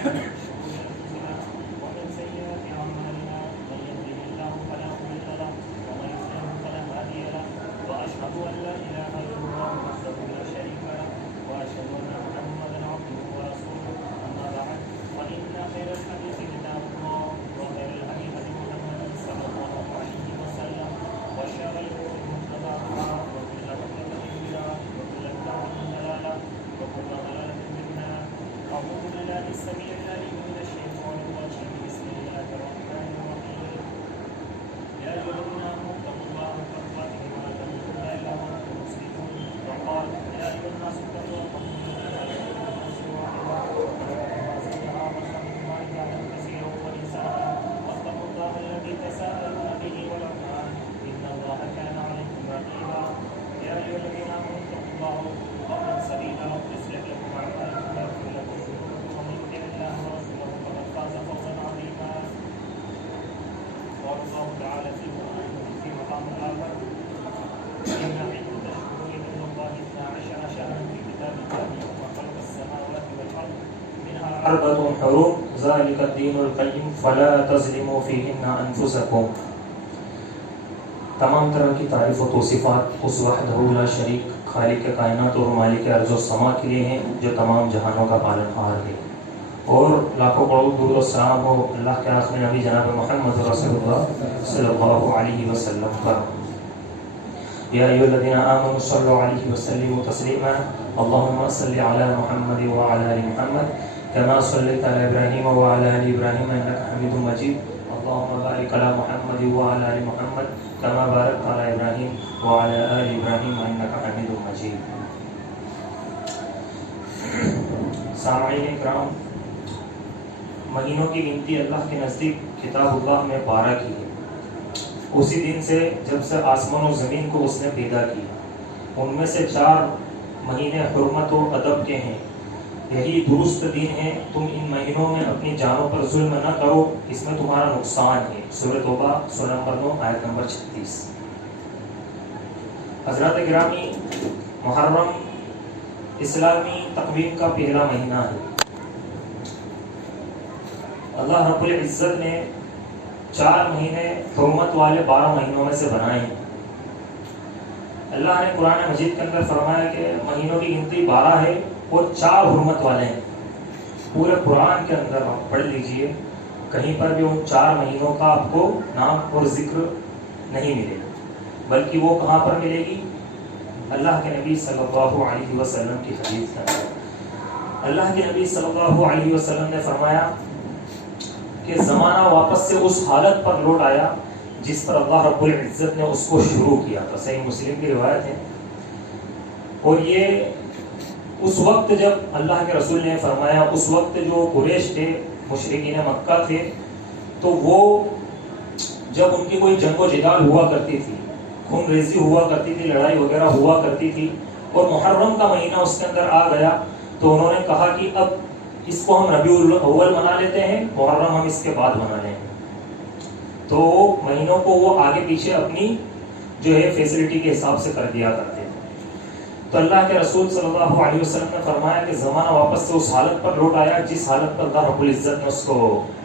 ومن سيئات أعمالنا من يهده الله فلا مضل له ومن يضلل فلا هادي له وأشهد أن لا إله إلا الله وحده لا شريك له وأشهد أن محمدا عبده ورسوله أما بعد فإن خير الحديث كتاب الله وخير الهدي هدي محمد صلى الله عليه وسلم وشر الأمور محدثاتها وكل محدثة بدعة وكل بدعة ضلالة وكل ضلالة في النار. أعوذ بالله السميع العليم من الشيطان الرجيم. بسم الله الرحمن الرحيم. يا أيها الذين آمنوا اتقوا الله حق تقاته ولا تموتن إلا وأنتم مسلمون. وقال يا أيها الناس اتقوا ربكم الذي خلقكم من نفس واحدة وخلق منها زوجها وبث منهما رجالا كثيرا ونساء واتقوا الله الذي تساءلون به والأرحام إن الله كان عليكم رقيبا. يا أيها الذين آمنوا اتقوا الله وقولوا قولا سديدا يصلح لكم أعمالكم ويغفر لكم ذنوبكم ومن يطع الله ورسوله فقد فاز فوزا عظيما. قال الله تعالى في مقام آخر إن عدة الشهور عند الله 12 شهرا في كتاب الله يوم خلق السماوات والأرض منها أربعة حرم ذلك الدين القيم فلا تظلموا فيهن أنفسكم. تمام طرح کی تعریف و توصیفات اس وحدہ لا شریک خالق کائنات اور مالک ارض و سما کے لیے ہیں جو تمام جہانوں کا پالنہار ہے، اور لاکھوں کروڑ درود و سلام ہو اللہ کے آخری نبی جناب محمد رسول اللہ صلی اللہ علیہ وسلم پر. یا ایھا الذین آمنوا صلوا علیہ وسلموا تسلیما. اللهم صل علی محمد وعلی آل محمد كما صليت على إبراهيم وعلى آل إبراهيم إنك حميد مجيد. اللهم بارك على محمد وعلى آل محمد كما باركت على إبراهيم وعلى آل إبراهيم إنك حميد مجيد. سامعین اکرام، مہینوں کی گنتی اللہ کے نزدیک کتاب اللہ میں 12 کی ہے، اسی دن سے جب سے آسمان و زمین کو اس نے پیدا کیا. ان میں سے 4 مہینے حرمت و ادب کے ہیں. یہی درست دین ہے. تم ان مہینوں میں اپنی جانوں پر ظلم نہ کرو، اس میں تمہارا نقصان ہے. سورۃ توبہ سورہ نمبر 9 آیت نمبر 36. حضرات گرامی، محرم اسلامی تقویم کا پہلا مہینہ ہے. اللہ رب العزت نے 4 مہینے حرمت والے 12 مہینوں میں سے بنائے ہیں. اللہ نے قرآن مجید کے اندر فرمایا کہ مہینوں کی گنتی 12 ہے اور 4 حرمت والے ہیں. پورے قرآن کے اندر آپ پڑھ لیجئے، کہیں پر بھی ان 4 مہینوں کا آپ کو نام اور ذکر نہیں ملے، بلکہ وہ کہاں پر ملے گی؟ اللہ کے نبی صلی اللہ علیہ وسلم کی حدیث کے اندر. اللہ کے نبی صلی اللہ علیہ وسلم نے فرمایا کہ زمانہ واپس سے اس حالت پر لوٹ آیا جس پر اللہ رب العزت نے اس کو شروع کیا تھا. صحیح مسلم کی روایت ہے. اور یہ اس وقت جب اللہ کے رسول نے فرمایا، اس وقت جو قریش تھے، مشرکین مکہ تھے، تو وہ جب ان کی کوئی جنگ و جدال ہوا کرتی تھی، خون ریزی ہوا کرتی تھی، لڑائی وغیرہ ہوا کرتی تھی، اور محرم کا مہینہ اس کے اندر آ گیا، تو انہوں نے کہا کہ اب اس کو ہم ربیع الاول منا لیتے ہیں، محرم ہم اس کے بعد منا لیں. تو مہینوں کو وہ آگے پیچھے اپنی جو ہے فیسلٹی کے حساب سے کر دیا کرتے. تو اللہ کے رسول صلی اللہ علیہ وسلم نے فرمایا کہ زمانہ واپس سے اس حالت پر لوٹ آیا جس حالت پر اللہ رب العزت نے اس کو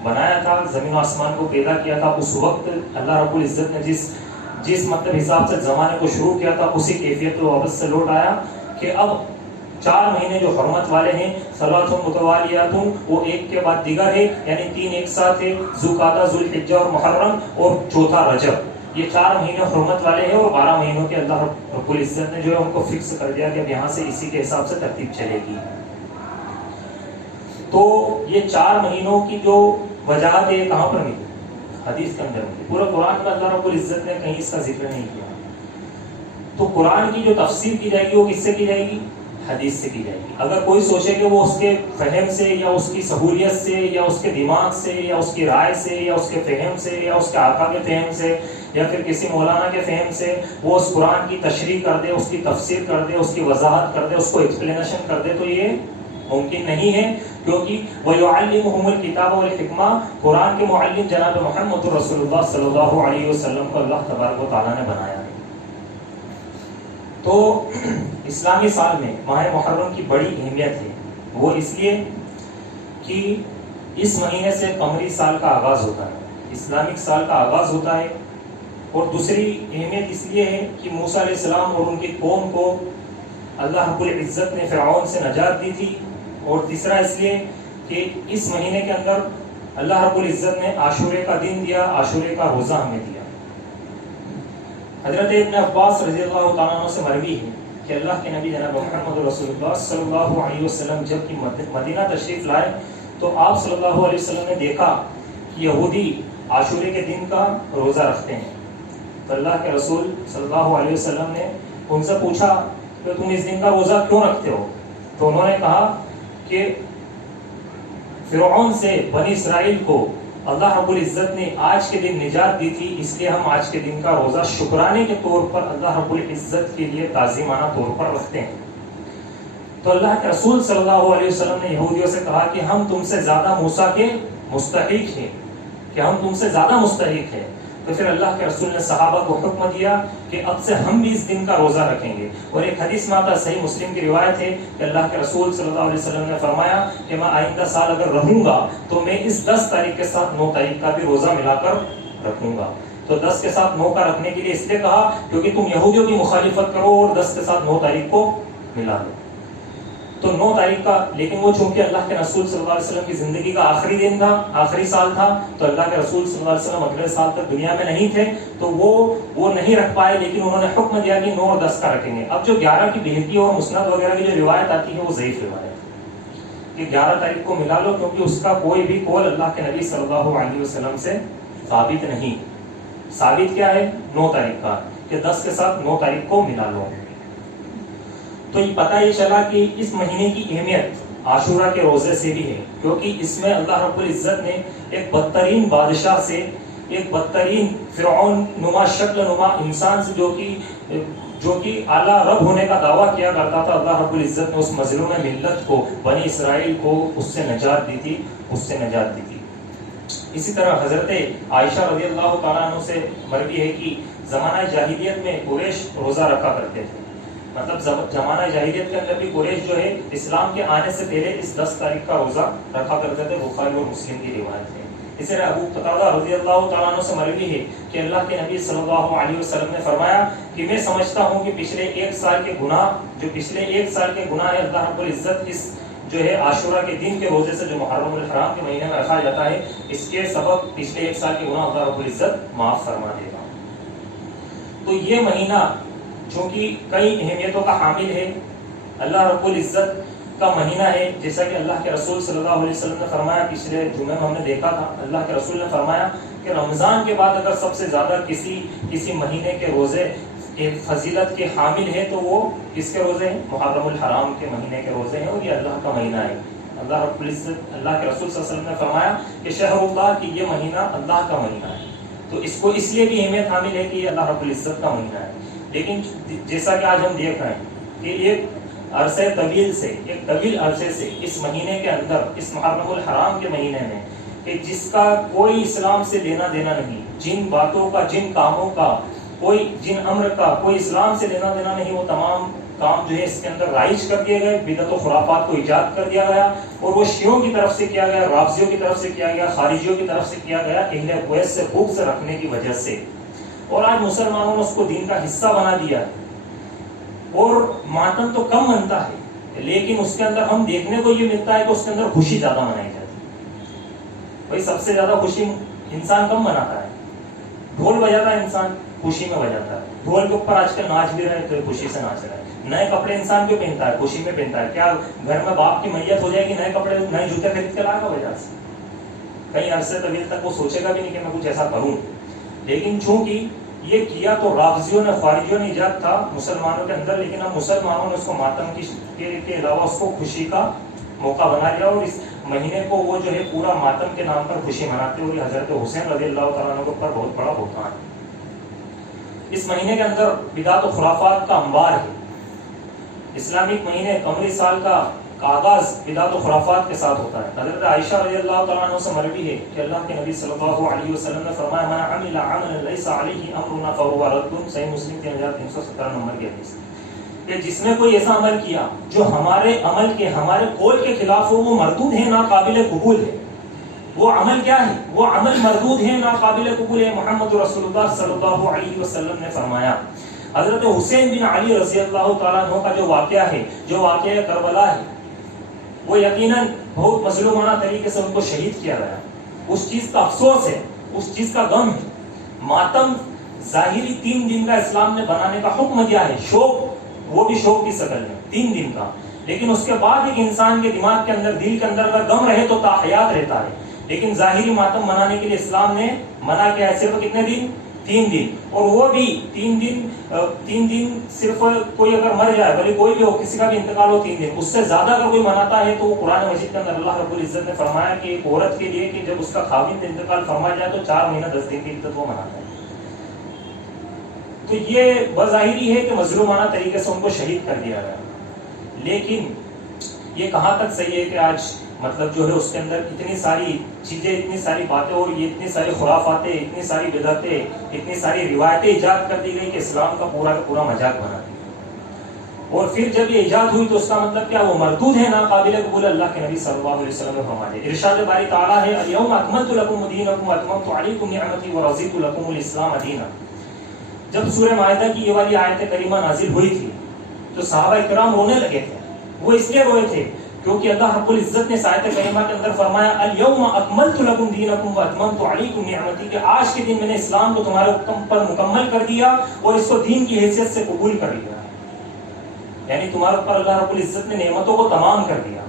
بنایا تھا، زمین و آسمان کو پیدا کیا تھا. اس وقت اللہ رب العزت نے جس مطلب حساب سے زمانے کو شروع کیا تھا، اسی کیفیت کو واپس سے لوٹ آیا کہ اب 4 مہینے جو حرمت والے ہیں، صلوات متوالیات، وہ ایک کے بعد دیگر ہے، یعنی 3 ایک ساتھ ہے، ذوالقعدہ، ذوالحجہ اور محرم، اور چوتھا رجب. یہ 4 مہینے حرمت والے ہیں، اور 12 مہینوں کے اللہ رب العزت نے جو ہے ان کو فکس کر دیا کہ اب یہاں سے اسی کے حساب سے ترتیب چلے گی. تو یہ 4 مہینوں کی جو وجاہت ہے کہاں پر ملی؟ حدیث کے اندر ملی. پورے قرآن میں اللہ رب العزت نے کہیں اس کا ذکر نہیں کیا. تو قرآن کی جو تفسیر کی جائے گی وہ کس سے کی جائے گی؟ حدیث سے کی جائے گی. اگر کوئی سوچے کہ وہ اس کے فہم سے یا اس کی سہولیت سے یا اس کے دماغ سے یا اس کی رائے سے یا اس کے فہم سے یا اس کے آقا کے فہم سے یا پھر کسی مولانا کے فہم سے وہ اس قرآن کی تشریح کر دے، اس کی تفسیر کر دے، اس کی وضاحت کر دے، اس کو ایکسپلینیشن کر دے، تو یہ ممکن نہیں ہے. کیونکہ وَيُعَلِّمُهُمُ الْكِتَابَ وَالْحِكْمَةَ، قرآن کے معلم جناب محمد رسول اللہ صلی اللہ علیہ وسلم کو اللہ تبارک و تعالیٰ نے بنایا ہے. تو اسلامی سال میں ماہ محرم کی بڑی اہمیت ہے. وہ اس لیے کہ اس مہینے سے قمری سال کا آغاز ہوتا ہے، اسلامک سال کا آغاز ہوتا ہے۔ اور دوسری اہمیت اس لیے ہے کہ موسیٰ علیہ السلام اور ان کی قوم کو اللہ رب العزت نے فرعون سے نجات دی تھی، اور تیسرا اس لیے کہ اس مہینے کے اندر اللہ رب العزت نے عاشورے کا دن دیا، عاشورے کا روزہ ہمیں دیا۔ حضرت ابن عباس رضی اللہ تعالیٰ عنہ سے مروی ہے کہ اللہ کے نبی جناب محمد رسول اللہ صلی اللہ علیہ وسلم جب کہ مدینہ تشریف لائے تو آپ صلی اللہ علیہ وسلم نے دیکھا کہ یہودی عاشورے کے دن کا روزہ رکھتے ہیں، تو اللہ کے رسول صلی اللہ علیہ وسلم نے ان سے پوچھا کہ تم اس دن کا روزہ کیوں رکھتے ہو؟ تو انہوں نے کہا کہ فرعون سے بنی اسرائیل کو اللہ رب العزت نے آج کے دن نجات دی تھی، اس لیے ہم آج کے دن کا روزہ شکرانے کے طور پر اللہ رب العزت کے لیے تعظیمانہ طور پر رکھتے ہیں۔ تو اللہ کے رسول صلی اللہ علیہ وسلم نے یہودیوں سے کہا کہ ہم تم سے زیادہ موسیٰ کے مستحق ہیں، کہ ہم تم سے زیادہ مستحق ہیں۔ تو پھر اللہ کے رسول نے صحابہ کو حکم دیا کہ اب سے ہم بھی اس دن کا روزہ رکھیں گے۔ اور ایک حدیث میں آتا، صحیح مسلم کی روایت ہے کہ اللہ کے رسول صلی اللہ علیہ وسلم نے فرمایا کہ میں آئندہ سال اگر رہوں گا تو میں اس 10 تاریخ کے ساتھ 9 تاریخ کا بھی روزہ ملا کر رکھوں گا۔ تو 10 کے ساتھ 9 کا رکھنے کے لیے اس لیے کہا کیونکہ تم یہودیوں کی مخالفت کرو اور 10 کے ساتھ 9 تاریخ کو ملا دو۔ تو 9 تاریخ کا، لیکن وہ چونکہ اللہ کے رسول صلی اللہ علیہ وسلم کی زندگی کا آخری دن تھا، آخری سال تھا، تو اللہ کے رسول صلی اللہ علیہ وسلم اگلے سال تک دنیا میں نہیں تھے، تو وہ نہیں رکھ پائے، لیکن انہوں نے حکم دیا کہ 9 اور 10 کا رکھیں گے۔ اب جو 11 کی بہتی اور مسند وغیرہ کی جو روایت آتی ہے وہ ضعیف روایت ہے کہ 11 تاریخ کو ملا لو، کیونکہ اس کا کوئی بھی قول اللہ کے نبی صلی اللہ علیہ وسلم سے ثابت نہیں۔ ثابت کیا ہے؟ 9 تاریخ کا، کہ 10 کے ساتھ 9 تاریخ کو ملا لو۔ تو یہ پتہ یہ چلا کہ اس مہینے کی اہمیت عاشورہ کے روزے سے بھی ہے، کیونکہ اس میں اللہ رب العزت نے ایک بدترین بادشاہ سے، ایک بدترین فرعون نما شکل نما انسان سے جو کہ اعلیٰ رب ہونے کا دعویٰ کیا کرتا تھا، اللہ رب العزت نے اس مظلوم ملت کو، بنی اسرائیل کو اس سے نجات دی تھی، اس سے نجات دی تھی۔ اسی طرح حضرت عائشہ رضی اللہ تعالیٰ عنہ سے مروی ہے کہ زمانہ جاہلیت میں قریش روزہ رکھا کرتے تھے، مطلب زمانہ جاہلیت کے اندر بھی قریش جو ہے اسلام کے آنے سے پہلے اس 10 تاریخ کا روزہ رکھا کرتے تھے، بخاری اور مسلم کی روایت ہے۔ اسی طرح ابو قتادہ رضی اللہ تعالیٰ عنہ سے مروی ہے کہ اللہ کے نبی صلی اللہ علیہ وسلم نے فرمایا کہ میں سمجھتا ہوں کہ پچھلے 1 سال کے گناہ، جو پچھلے 1 سال کے گناہ ہے، اللہ رب العزت اس جو ہے عاشورہ کے دن کے روزے سے جو محرم الحرام کے مہینے میں رکھا جاتا ہے، اس کے سبب پچھلے 1 سال کے گناہ اللہ رب العزت معاف فرما دے گا۔ تو یہ مہینہ چونکہ کئی اہمیتوں کا حامل ہے، اللہ رب العزت کا مہینہ ہے، جیسا کہ اللہ کے رسول صلی اللہ علیہ وسلم نے فرمایا، پچھلے جمعے میں ہم نے دیکھا تھا، اللہ کے رسول نے فرمایا کہ رمضان کے بعد اگر سب سے زیادہ کسی مہینے کے روزے فضیلت کے حامل ہے تو وہ کس کے روزے ہیں؟ محرم الحرام کے مہینے کے روزے ہیں، اور یہ اللہ کا مہینہ ہے۔ اللہ رب العزت، اللہ کے رسول صلی اللہ علیہ وسلم نے فرمایا کہ شہر اللہ کی یہ مہینہ اللہ کا مہینہ ہے، تو اس کو اس لیے بھی اہمیت حامل ہے کہ یہ اللہ رب العزت کا مہینہ ہے۔ لیکن جیسا کہ آج ہم دیکھ رہے ہیں کہ ایک طویل عرصے سے اس مہینے کے اندر، اس محرم الحرام کے مہینے میں، کہ جس کا کوئی اسلام سے لینا دینا نہیں، جن باتوں کا، جن کاموں کا، جن امر کا کوئی اسلام سے لینا دینا نہیں، وہ تمام کام جو ہے اس کے اندر رائج کر دیے گئے، بدعت و خرافات کو ایجاد کر دیا گیا، اور وہ شیعوں کی طرف سے کیا گیا، رافضیوں کی طرف سے کیا گیا، خارجیوں کی طرف سے کیا گیا، اہل بیت سے بغض سے رکھنے کی وجہ سے۔ اور آج مسلمانوں نے اس کو دین کا حصہ بنا دیا ہے، اور ماتم تو کم منتا ہے، لیکن اس کے اندر ہم دیکھنے کو یہ ملتا ہے کہ اس کے اندر خوشی زیادہ منائی جاتی ہے۔ بھائی سب سے زیادہ خوشی انسان کم مناتا ہے؟ ڈھول بجاتا ہے انسان، خوشی میں بجاتا ہے، ڈھول کے اوپر آج کل ناچ بھی رہے تو خوشی سے ناچ رہا ہے۔ نئے کپڑے انسان کیوں پہنتا ہے؟ خوشی میں پہنتا ہے۔ کیا گھر میں باپ کی میت ہو جائے گی نئے کپڑے، نئے جوتے خرید کے لائے گا وجہ سے؟ کئی عرصے طویل تک وہ سوچے گا بھی نہیں کہ میں کچھ ایسا کروں۔ لیکن چونکہ یہ کیا تو رافضیوں نے، خارجیوں نے ایجاد تھا مسلمانوں کے اندر، لیکن اب مسلمانوں نے اس کو ماتم کے علاوہ اس کو خوشی کا موقع بنا لیا، اور اس مہینے کو وہ جو ہے پورا ماتم کے نام پر خوشی مناتے ہوئے حضرت حسین رضی اللہ تعالیٰ عنہ کے اوپر بہت بڑا بہتان ہے۔ اس مہینے کے اندر بدعت و خرافات کا انبار ہے۔ اسلامک مہینے قمری سال کا آغاز بدعت و خرافات کے ساتھ ہوتا ہے۔ حضرت عائشہ رضی اللہ تعالیٰ عنہ سے مروی ہے کہ اللہ کے نبی صلی اللہ علیہ وسلم نے فرمایا من عمل عملا لیس علیہ امرنا فهو رد، صحیح مسلم 3317 نمبر کی حدیث، کہ جس نے کوئی ایسا عمل کیا جو ہمارے عمل کے، ہمارے قول کے خلاف ہو، وہ مردود ہے، ناقابل قبول ہے۔ وہ عمل کیا ہے؟ وہ عمل مردود ہے، ناقابل قبول ہے۔ محمد رسول اللہ صلی اللہ علیہ وسلم نے فرمایا، حضرت حسین بن علی رضی اللہ تعالیٰ عنہ کا جو واقعہ ہے، جو واقعہ کربلا ہے، وہ یقیناً بہت مظلومانہ طریقے سے ان کو شہید کیا گیا۔ اس چیز کا افسوس ہے، اس چیز کا غم ہے۔ ماتم ظاہری 3 دن کا اسلام نے بنانے کا حکم دیا ہے، شوق، وہ بھی شوق کی شکل میں 3 دن کا، لیکن اس کے بعد ایک انسان کے دماغ کے اندر، دل کے اندر اگر غم رہے تو تاحیات رہتا ہے۔ لیکن ظاہری ماتم منانے کے لیے اسلام نے منع کیا ہے صرف کتنے دن؟ 3 دن، اور وہ بھی 3 دن صرف کوئی اگر مر جائے، بھلے کوئی بھی ہو، کسی کا بھی انتقال ہو 3 دن، اس سے زیادہ اگر کوئی مناتا ہے تو قرآن مجید کے اندر اللہ رب العزت نے فرمایا کہ ایک عورت کے لیے کہ جب اس کا خاوند انتقال فرما جائے تو 4 مہینہ 10 دن کی عدت وہ مناتا ہے۔ تو یہ بظاہری ہے کہ مظلومانہ طریقے سے ان کو شہید کر دیا گیا، لیکن یہ کہاں تک صحیح ہے کہ آج مطلب جو ہے اس کے اندر اتنی ساری چیزیں، اتنی ساری باتیں اور یہ اتنی ساری خرافاتیں، اتنی ساری بدعتیں، اتنی ساری روایتیں ایجاد کر دی گئی کہ اسلام کا پورا کا پورا مذاق بنا دیا۔ اور پھر جب یہ ایجاد ہوئی تو اس کا مطلب کیا؟ وہ مردود ہے، ناقابل قبول۔ اللہ کے نبی صلی اللہ علیہ وسلم نے فرمایا، ارشاد باری تعالیٰ ہے، الیوم اکملت لکم دینکم واتممت علیکم نعمتی ورضیت لکم الاسلام دینا۔ جب سورہ مائدہ کی یہ والی آیت کریمہ نازل ہوئی تھی تو صحابہ کرام رونے لگے تھے۔ وہ اس لیے روئے تھے کیونکہ اللہ رب العزت نے آیت کریمہ کے اندر فرمایا، الیوم اکملت لکم دینکم واتممت علیکم نعمتی، کہ آج کے دن میں نے اسلام کو تمہارے پر مکمل کر دیا اور اس کو دین کی حیثیت سے قبول کر لیا، یعنی تمہارے اوپر اللہ رب العزت نے نعمتوں کو تمام کر دیا۔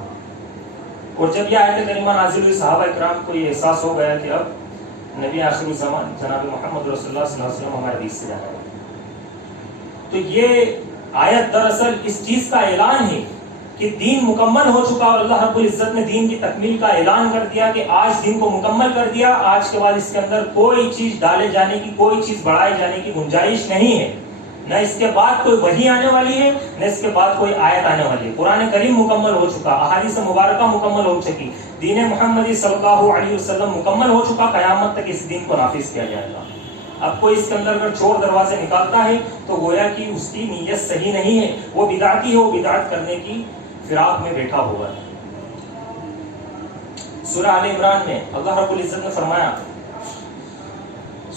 اور جب یہ آیت کریمہ نازل ہوئی صحابہ کرام کو یہ احساس ہو گیا کہ اب نبی آخر الزمان جناب محمد رسول اللہ صلی اللہ علیہ وسلم ہمارے بیچ سے جانا ہے۔ تو یہ آیت دراصل اس چیز کا اعلان ہے کہ دین مکمل ہو چکا، اور اللہ رب العزت نے دین کی تکمیل کا اعلان کر دیا کہ آج دین کو مکمل کر دیا، آج کے بعد اس کے اندر کوئی چیز ڈالے جانے کی، کوئی چیز بڑھائے جانے کی گنجائش نہیں ہے، نہ اس کے بعد کوئی وحی آنے والی ہے، نہ اس کے بعد کوئی آیت آنے والی ہے۔ قرآن کریم مکمل ہو چکا، احادیث مبارکہ مکمل ہو چکی، دین محمدی صلی اللہ علیہ وسلم مکمل ہو چکا، قیامت تک اس دین کو نافذ کیا جائے گا۔ اب کوئی اس کے اندر اگر چور دروازے نکالتا ہے تو گویا کہ اس کی نیت صحیح نہیں ہے، وہ بدعتی ہے، وہ بدعت کرنے کی فراق میں بیٹھا ہوا ہے۔ سورہ آل عمران میں اللہ رب العزت نے فرمایا،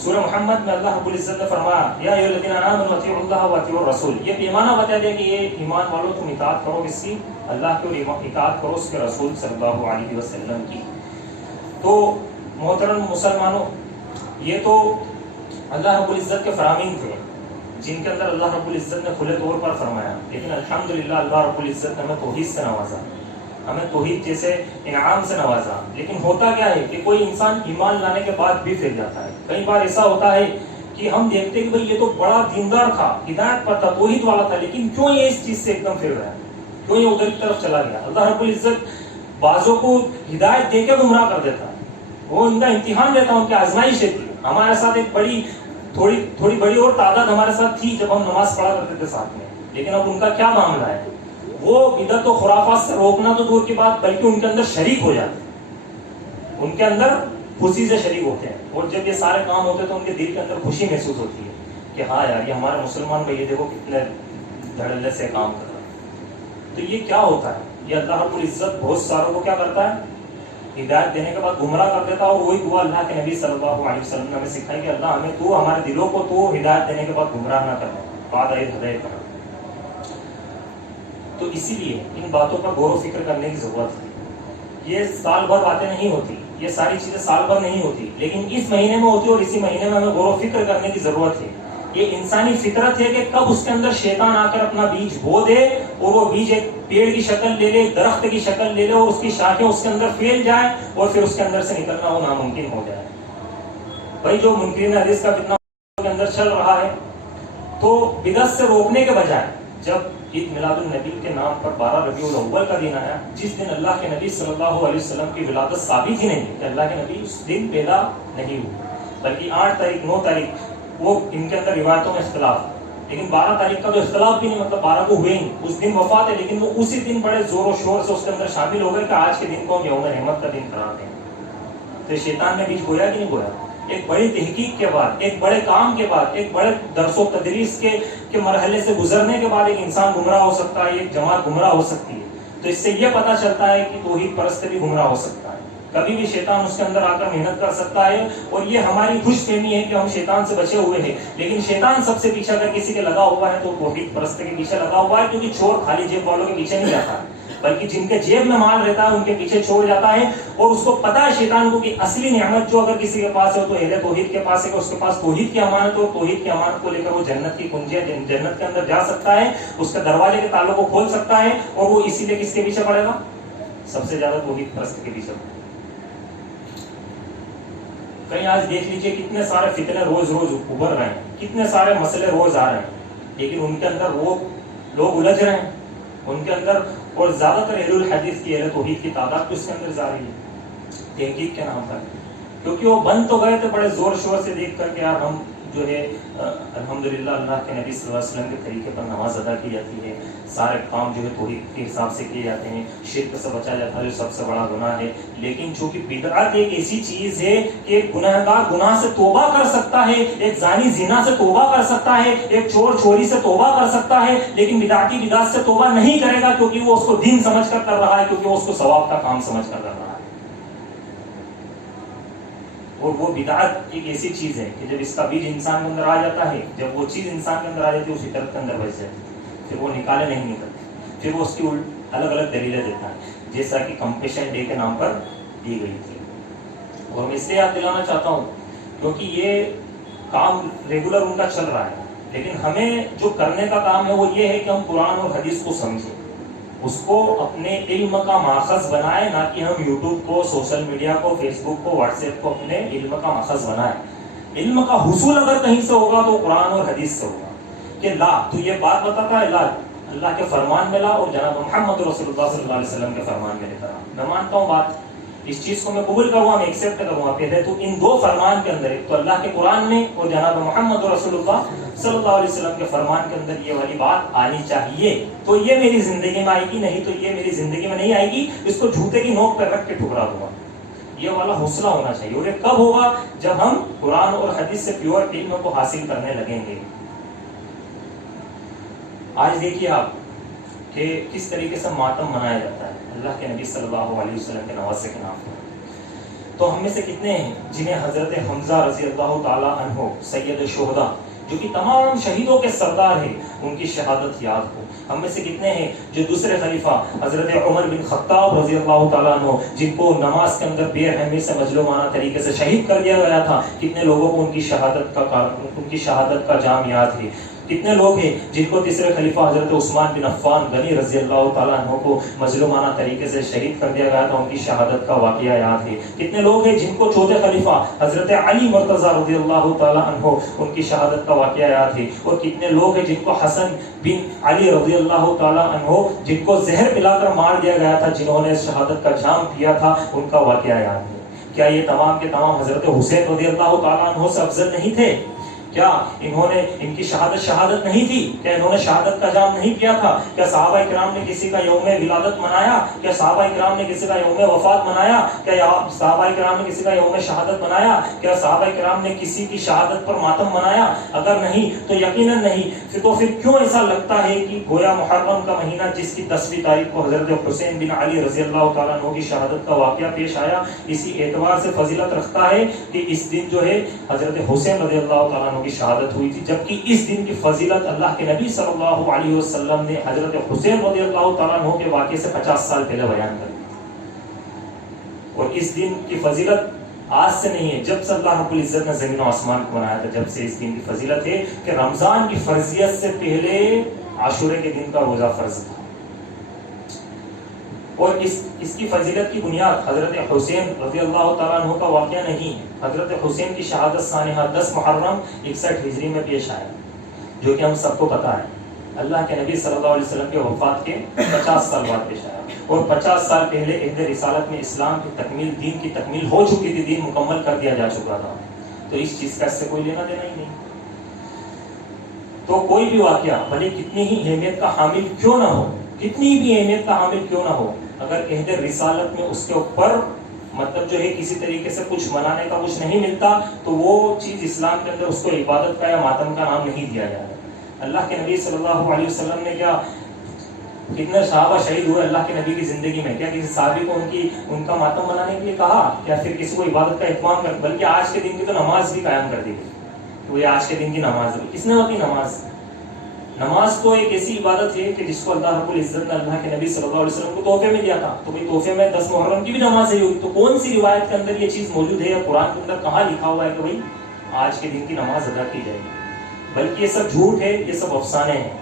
سورہ محمد میں اللہ رب العزت نے فرمایا، یا ایھا الذین آمنوا اطیعوا اللہ واطیعوا الرسول، یہ پیمانہ بتا دیا کہ یہ ایمان والوں تم اطاعت کرو کس کی؟ اللہ کی، اور اطاعت کرو اس کے رسول صلی اللہ علیہ وسلم کی۔ تو محترم مسلمانوں، یہ تو اللہ رب العزت کے فرامین تھے جن کے اندر اللہ رب العزت نے کھلے طور پر فرمایا، لیکن الحمدللہ اللہ رب العزت نے ہمیں توحید سے نوازا، ہمیں توحید جیسے انعام سے نوازا۔ لیکن ہوتا کیا ہے کہ کوئی انسان ایمان لانے کے بعد بھی پھر جاتا ہے۔ کئی بار ایسا ہوتا ہے کہ ہم دیکھتے کہ بھئی یہ تو بڑا دیندار تھا، ہدایت پر تھا، توحید والا تھا، لیکن کیوں یہ اس چیز سے ایک دم پھر گیا، کیوں یہ ادھر کی طرف چلا گیا؟ اللہ رب العزت بعضوں کو ہدایت دے کے گمراہ کر دیتا ہے، وہ ان کا امتحان دیتا ہے، ان کی آزمائش دیتی ہے۔ ہمارے ساتھ ایک تھوڑی بڑی اور تعداد ہمارے ساتھ تھی جب ہم نماز پڑھا کرتے تھے ساتھ میں، لیکن اب ان کا کیا معاملہ ہے؟ وہ بدعت و خرافات سے روکنا تو دور کی بات، بلکہ ان کے اندر شریک ہو جاتے ہیں، ان کے اندر خوشی سے شریک ہوتے ہیں، اور جب یہ سارے کام ہوتے ہیں تو ان کے دل کے اندر خوشی محسوس ہوتی ہے کہ ہاں یار یہ ہمارے مسلمان بھائی دیکھو کتنے دھڑلے سے کام کر رہا ہے۔ تو یہ کیا ہوتا ہے؟ یہ اللہ رب العزت بہت ساروں کو کیا کرتا ہے؟ ہدایت دینے کے بعد گمراہ کر دیتا، اور وہی دعا اللہ کے نبی صلی اللہ علیہ وسلم نے ہمیں سکھائی کہ اللہ ہمیں تو ہمارے دلوں کو تو ہدایت دینے کے بعد گمراہ نہ کرنا، بعد ہدایت کرنا۔ تو اسی لیے ان باتوں پر غور و فکر کرنے کی ضرورت ہے۔ یہ سال بھر باتیں نہیں ہوتی، یہ ساری چیزیں سال بھر نہیں ہوتی، لیکن اس مہینے میں ہوتی، اور اسی مہینے میں ہمیں غور و فکر کرنے کی ضرورت ہے۔ یہ انسانی فطرت ہے کہ کب اس کے اندر شیطان آ کر اپنا بیج بو دے، اور وہ بیج ایک پیڑ کی شکل لے لے، درخت کی شکل لے لے، اور اس کی شاخیں اس کے اندر پھیل جائیں، اور پھر اس کے اندر سے نکلنا وہ ناممکن ہو جائے۔ بھائی جو منکرین حدیث کا فتنہ کے اندر چل رہا ہے، تو بدعت سے روکنے کے بجائے جب عید میلاد النبی کے نام پر 12 ربیع الاول کا دن آیا، جس دن اللہ کے نبی صلی اللہ علیہ وسلم کی ولادت ثابت ہی نہیں کہ اللہ کے نبی اس دن پیدا نہیں ہوئے، بلکہ 8 تاریخ 9 تاریخ وہ ان کے اندر روایتوں میں اختلاف، لیکن 12 تاریخ کا تو اختلاف بھی نہیں، مطلب 12 کو ہوئے نہیں، اس دن وفات ہے، لیکن وہ اسی دن بڑے زور و شور سے اس کے اندر شامل ہو گئے کہ آج کے دن کو ہم یوم رحمت کا دن قرار دیں۔ تو شیطان نے بیچ بویا کہ نہیں بویا؟ ایک بڑی تحقیق کے بعد، ایک بڑے کام کے بعد، ایک بڑے درس و تدریس کے مرحلے سے گزرنے کے بعد ایک انسان گمراہ ہو سکتا ہے، ایک جماعت گمراہ ہو سکتی ہے۔ تو اس سے یہ پتہ چلتا ہے کہ توحید پرست بھی گمراہ ہو سکتا ہے، کبھی بھی شیطان اس کے اندر آ کر محنت کر سکتا ہے، اور یہ ہماری خوش فہمی ہے کہ ہم شیطان سے بچے ہوئے ہیں، لیکن شیطان سب سے پیچھے اگر کسی کے لگا ہوا ہے تو توحید پرست کے پیچھے لگا ہوا ہے، کیونکہ چور خالی جیب والوں کے پیچھے نہیں جاتا، بلکہ جن کے جیب میں مال رہتا ہے ان کے پیچھے چھوڑ جاتا ہے، اور اس کو پتا ہے شیطان کو کہ اصلی نعمت جو اگر کسی کے پاس ہے تو اہل توحید کے پاس ہے، کہ اس کے پاس توحید کی امانت ہے، اور توحید کی امانت کو لے کر وہ جنت کی کنجیاں جنت کے اندر جا سکتا ہے، اس کے دروازے کے تالوں کو کھول سکتا ہے، اور وہ اسی لیے کس کے پیچھے پڑے گا؟ سب سے زیادہ توحید پرست کے پیچھے۔ کہیں آج دیکھ لیجئے کتنے سارے فتنے روز روز ابھر رہے ہیں، کتنے سارے مسئلے روز آ رہے ہیں، لیکن ان کے اندر وہ لوگ الجھ رہے ہیں ان کے اندر، اور زیادہ تر اہل الحدیث کی اہل توحید کی تعداد تو اس کے اندر جا رہی ہے تحقیق کے نام پر، کیونکہ وہ بند تو گئے تھے بڑے زور شور سے دیکھ کر کے یار ہم جو ہے الحمدللہ اللہ کے نبی صلی اللہ علیہ وسلم کے طریقے پر نماز ادا کی جاتی ہے، سارے کام جو ہے توحید کے حساب سے کیے جاتے ہیں، شرک سے بچا جاتا ہے جو سب سے بڑا گناہ ہے، لیکن چونکہ بدعت ایک ایسی چیز ہے کہ ایک گنہگار گناہ سے توبہ کر سکتا ہے، ایک زانی زنا سے توبہ کر سکتا ہے، ایک چور چوری سے توبہ کر سکتا ہے، لیکن بدعتی بدعت سے توبہ نہیں کرے گا، کیونکہ وہ اس کو دین سمجھ کر کر رہا ہے، کیونکہ وہ اس کو ثواب کا کام سمجھ کر کر رہا ہے۔ اور وہ بدعت ایک ایسی چیز ہے کہ جب اس کا بیج انسان کے اندر آ جاتا ہے، جب وہ چیز انسان کے اندر آ جاتی ہے اسی طرف کے اندر بچ جاتی ہے، پھر وہ نکالے نہیں نکلتے، پھر وہ اس کی الگ الگ دلیلیں دیتا ہے، جیسا کہ کمپیشن ڈے کے نام پر دی گئی تھی۔ اور میں اس لیے یاد دلانا چاہتا ہوں کیونکہ یہ کام ریگولر ان کا چل رہا ہے، لیکن ہمیں جو کرنے کا کام ہے وہ یہ ہے کہ ہم قرآن اور حدیث کو سمجھیں، اس کو اپنے علم کا ماخذ بنائے، نہ کہ ہم یوٹیوب کو، سوشل میڈیا کو، فیس بک کو، واٹس ایپ کو اپنے علم کا ماخذ بنائے۔ علم کا حصول اگر کہیں سے ہوگا تو قرآن اور حدیث سے ہوگا، کہ لا تو یہ بات بتاتا ہے، لا اللہ کے فرمان میں لا، اور جناب محمد رسول اللہ صلی اللہ علیہ وسلم کے فرمان میں لے کر آ۔ میں مانتا ہوں بات، اس چیز کو میں قبول کروں گا، میں ایکسیپٹ کروں گا، پہلے تو ان دو فرمان کے اندر، ایک تو اللہ کے قرآن میں اور جناب محمد رسول اللہ صلی اللہ علیہ وسلم کے فرمان کے اندر یہ والی بات آنی چاہیے، تو یہ میری زندگی میں آئے گی، نہیں تو یہ میری زندگی میں نہیں آئے گی، اس کو جوتے کی نوک پہ رکھ کے ٹھکرا دوں گا۔ یہ والا حوصلہ ہونا چاہیے، اور یہ کب ہوگا؟ جب ہم قرآن اور حدیث سے پیور علم کو حاصل کرنے لگیں گے۔ آج دیکھیے آپ کہ کس طریقے سے ماتم منایا جاتا ہے اللہ کے نبی صلی اللہ علیہ وسلم کے نواسے کے نام پر۔ تو ہم میں سے کتنے ہیں جنہیں حضرت حمزہ رضی اللہ تعالیٰ عنہ سید الشہداء، جو کہ تمام شہیدوں کے سردار ہیں، ان کی شہادت یاد ہو؟ ہم میں سے کتنے ہیں جو دوسرے خلیفہ حضرت عمر بن خطاب رضی اللہ تعالیٰ عنہ، جن کو نماز کے اندر بے رحمی سے مظلومانہ طریقے سے شہید کر دیا گیا تھا، کتنے لوگوں کو ان کی شہادت کا جام یاد ہے؟ کتنے لوگ ہیں جن کو تیسرے خلیفہ حضرت عثمان بن عفان غنی رضی اللہ تعالیٰ عنہ کو مظلومانہ طریقے سے شہید کر دیا گیا تھا، ان کی شہادت کا واقعہ یاد ہے؟ کتنے لوگ ہیں جن کو چوتھے خلیفہ حضرت علی مرتضیٰ رضی اللہ تعالیٰ عنہ ان کی شہادت کا واقعہ یاد ہے؟ اور کتنے لوگ ہیں جن کو حسن بن علی رضی اللہ تعالیٰ عنہ جن کو زہر پلا کر مار دیا گیا تھا، جنہوں نے شہادت کا جام پیا تھا، ان کا واقعہ یاد ہے؟ کیا یہ تمام کے تمام حضرت حسین رضی اللہ تعالیٰ عنہ سے افضل نہیں تھے؟ کیا ان کی شہادت نہیں تھی؟ کیا انہوں نے شہادت کا جام نہیں کیا تھا؟ کیا صحابہ کرام نے کسی کا یوم ولادت منایا؟ کیا صحابہ کرام نے کسی کا یوم وفات منایا؟ کیا صحابہ کرام نے کسی کا یوم شہادت منایا؟ کیا صحابہ کرام نے کسی کی شہادت پر ماتم منایا؟ اگر نہیں تو یقیناً نہیں، تو پھر کیوں ایسا لگتا ہے کہ گویا محرم کا مہینہ جس کی 10ویں تاریخ کو حضرت حسین بن علی رضی اللہ تعالیٰ عنہ کی شہادت کا واقعہ پیش آیا، اسی اعتبار سے فضیلت رکھتا ہے کہ اس دن جو ہے حضرت حسین رضی اللہ تعالیٰ عنہ کی شہادت ہوئی تھی، جبکہ اس دن کی فضیلت اللہ کے نبی صلی اللہ علیہ وسلم نے حضرت حسین رضی اللہ تعالیٰ عنہ کے واقعے سے 50 سال پہلے بیان کر دی، اور اس دن کی فضیلت آج سے نہیں ہے، جب سے اللہ رب العزت نے زمین و آسمان کو بنایا تھا، جب سے اس دن کی فضیلت ہے کہ رمضان کی فرضیت سے پہلے عاشورے کے دن کا روزہ فرض تھا، اور اس کی فضیلت کی بنیاد حضرت حسین رضی اللہ تعالیٰ عنہ کا واقعہ نہیں ہے۔ حضرت حسین کی شہادت سانحہ 10 محرم 61 ہجری میں پیش آیا، جو کہ ہم سب کو پتا ہے، اللہ کے نبی صلی اللہ علیہ وسلم کے وفات کے 50 سال بعد پیش آیا، اور 50 سال پہلے عہد رسالت میں اسلام کی تکمیل، دین کی تکمیل ہو چکی تھی، دین مکمل کر دیا جا چکا تھا، تو اس چیز کا اس سے کوئی لینا دینا ہی نہیں۔ تو کوئی بھی واقعہ بھلے کتنی ہی اہمیت کا حامل کیوں نہ ہو، کتنی بھی اہمیت کا حامل کیوں نہ ہو، اگر عہد رسالت میں اس کے اوپر مطلب جو ہے کسی طریقے سے کچھ منانے کا کچھ نہیں ملتا، تو وہ چیز اسلام کے اندر اس کو عبادت کا یا ماتم کا نام نہیں دیا جاتا۔ اللہ کے نبی صلی اللہ علیہ وسلم نے کیا کتنے صحابہ شہید ہوئے اللہ کے نبی کی زندگی میں. کیا کسی صحابی کو ان کا ماتم منانے کے لیے کہا یا پھر کسی کو عبادت کا اہتمام کر؟ بلکہ آج کے دن کی تو نماز بھی قائم کر دی گئی. وہ آج کے دن کی نماز ہے. کس نے ہوتی نماز؟ نماز تو ایک ایسی عبادت ہے کہ جس کو اللہ رب العزت نے اللہ کے نبی صلی اللہ علیہ وسلم کو تحفے میں دیا تھا. تو بھائی تحفے میں 10 محرم کی بھی نماز ہے ہوگی. تو کون سی روایت کے اندر یہ چیز موجود ہے یا قرآن کے اندر کہاں لکھا ہوا ہے کہ بھائی آج کے دن کی نماز ادا کی جائے گی؟ بلکہ یہ سب جھوٹ ہے, یہ سب افسانے ہیں.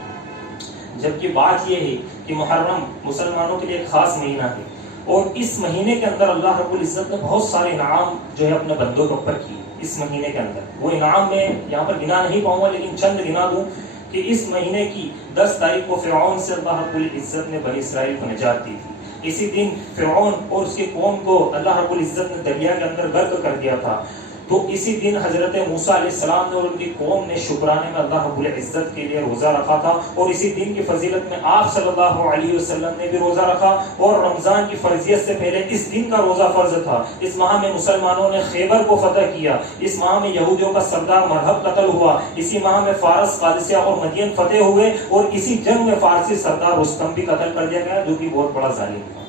جبکہ بات یہ ہے کہ محرم مسلمانوں کے لیے ایک خاص مہینہ ہے, اور اس مہینے کے اندر اللہ رب العزت نے بہت سارے انعام جو ہے اپنے بندوں کے اوپر کیے. اس مہینے کے اندر وہ انعام میں یہاں پر گنا نہیں پاؤں گا, لیکن چند گنا دوں کہ اس مہینے کی 10 تاریخ کو فرعون سے اللہ رب العزت نے بنی اسرائیل کو نجات دی تھی. اسی دن فرعون اور اس کی قوم کو اللہ رب العزت نے دریا کے اندر غرق کر دیا تھا. تو اسی دن حضرت موسیٰ علیہ السلام نے اور ان کی قوم نے شکرانے میں اللہ رب العزت کے لیے روزہ رکھا تھا, اور اسی دن کی فضیلت میں آپ صلی اللہ علیہ وسلم نے بھی روزہ رکھا, اور رمضان کی فرضیت سے پہلے اس دن کا روزہ فرض تھا. اس ماہ میں مسلمانوں نے خیبر کو فتح کیا, اس ماہ میں یہودیوں کا سردار مرہب قتل ہوا, اسی ماہ میں فارس, قادسیہ اور مدین فتح ہوئے, اور اسی جنگ میں فارسی سردار رستم بھی قتل کر دیا گیا, جو کہ بہت بڑا ظالم تھا.